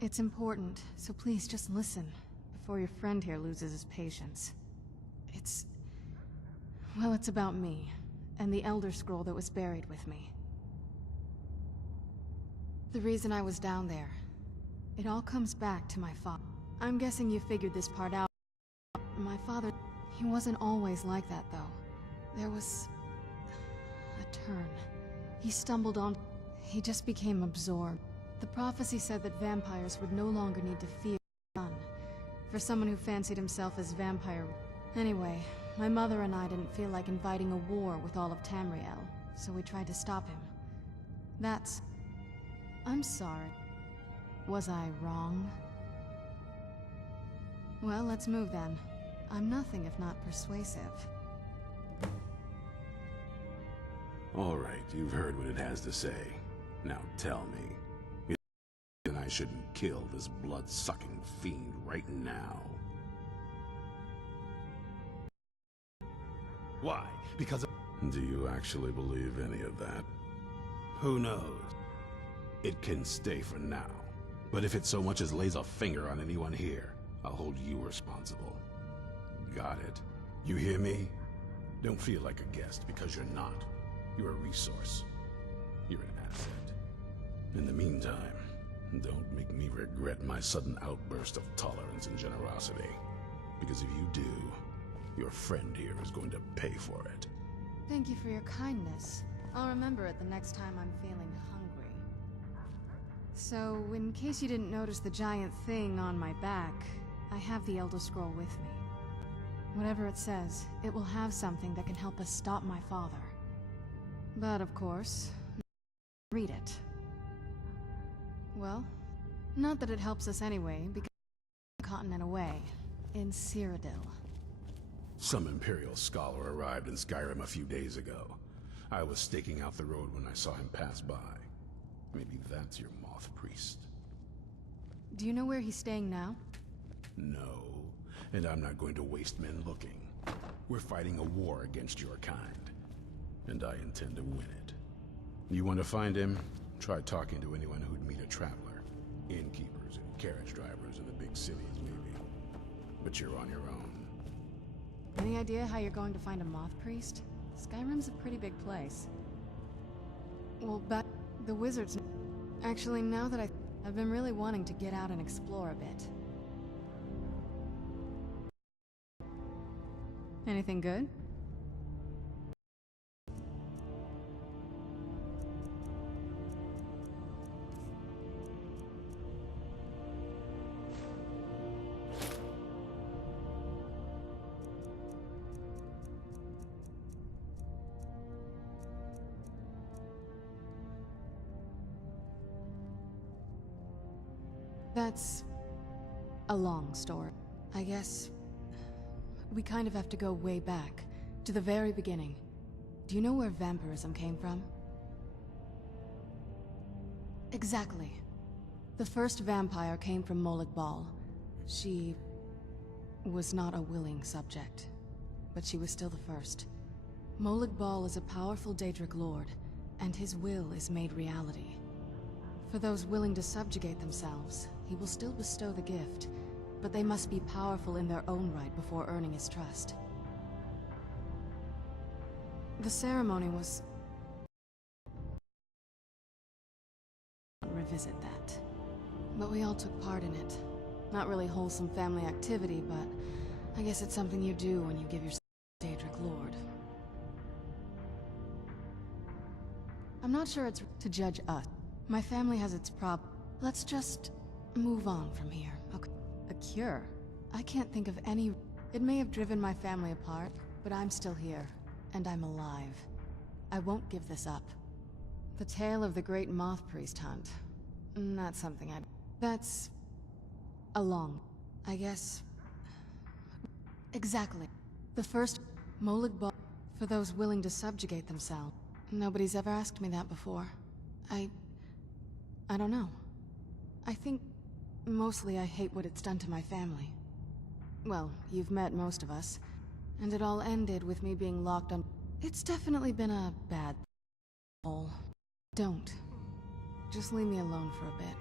It's important, so please just listen, before your friend here loses his patience. Well, it's about me, and the Elder Scroll that was buried with me. The reason I was down there, it all comes back to my father. I'm guessing you figured this part out. My father, he wasn't always like that, though. There was a turn. He stumbled on... He just became absorbed. The prophecy said that vampires would no longer need to fear the sun. For someone who fancied himself as vampire... Anyway, my mother and I didn't feel like inviting a war with all of Tamriel, so we tried to stop him. That's... I'm sorry. Was I wrong? Well, let's move then. I'm nothing if not persuasive. All right, you've heard what it has to say. Now tell me, and I shouldn't kill this blood-sucking fiend right now. Why? Because of... Do you actually believe any of that? Who knows? It can stay for now. But if it so much as lays a finger on anyone here, I'll hold you responsible. Got it? You hear me? Don't feel like a guest, because you're not. You're a resource. You're an asset. In the meantime, don't make me regret my sudden outburst of tolerance and generosity. Because if you do, your friend here is going to pay for it. Thank you for your kindness. I'll remember it the next time I'm feeling hungry. So, in case you didn't notice the giant thing on my back, I have the Elder Scroll with me. Whatever it says, it will have something that can help us stop my father. But of course, read it. Well, not that it helps us anyway, because we're a continent away, in Cyrodiil. Some Imperial scholar arrived in Skyrim a few days ago. I was staking out the road when I saw him pass by. Maybe that's your Moth Priest. Do you know where he's staying now? No, and I'm not going to waste men looking. We're fighting a war against your kind, and I intend to win it. You want to find him? Try talking to anyone who'd meet a traveler. Innkeepers and carriage drivers in the big cities, maybe. But you're on your own. Any idea how you're going to find a Moth Priest? Skyrim's a pretty big place. Well, but the wizards... Actually, now that I've been really wanting to get out and explore a bit. Anything good? That's a long story. I guess we kind of have to go way back, to the very beginning. Do you know where vampirism came from? Exactly. The first vampire came from Molag Bal. She was not a willing subject, but she was still the first. Molag Bal is a powerful Daedric lord, and his will is made reality. For those willing to subjugate themselves, he will still bestow the gift, but they must be powerful in their own right before earning his trust. The ceremony was... revisit that. But we all took part in it. Not really wholesome family activity, but I guess it's something you do when you give yourself a Daedric lord. I'm not sure it's to judge us. My family has its Let's just move on from here, okay? A cure? I can't think of any... It may have driven my family apart, but I'm still here, and I'm alive. I won't give this up. The tale of the great Moth Priest hunt. That's something I'd... That's... a long... I guess... Exactly. The first... Molag Bal... For those willing to subjugate themselves. Nobody's ever asked me that before. I don't know. I think... mostly I hate what it's done to my family. Well, you've met most of us. And it all ended with me being locked on... It's definitely been a bad... hole. Don't. Just leave me alone for a bit.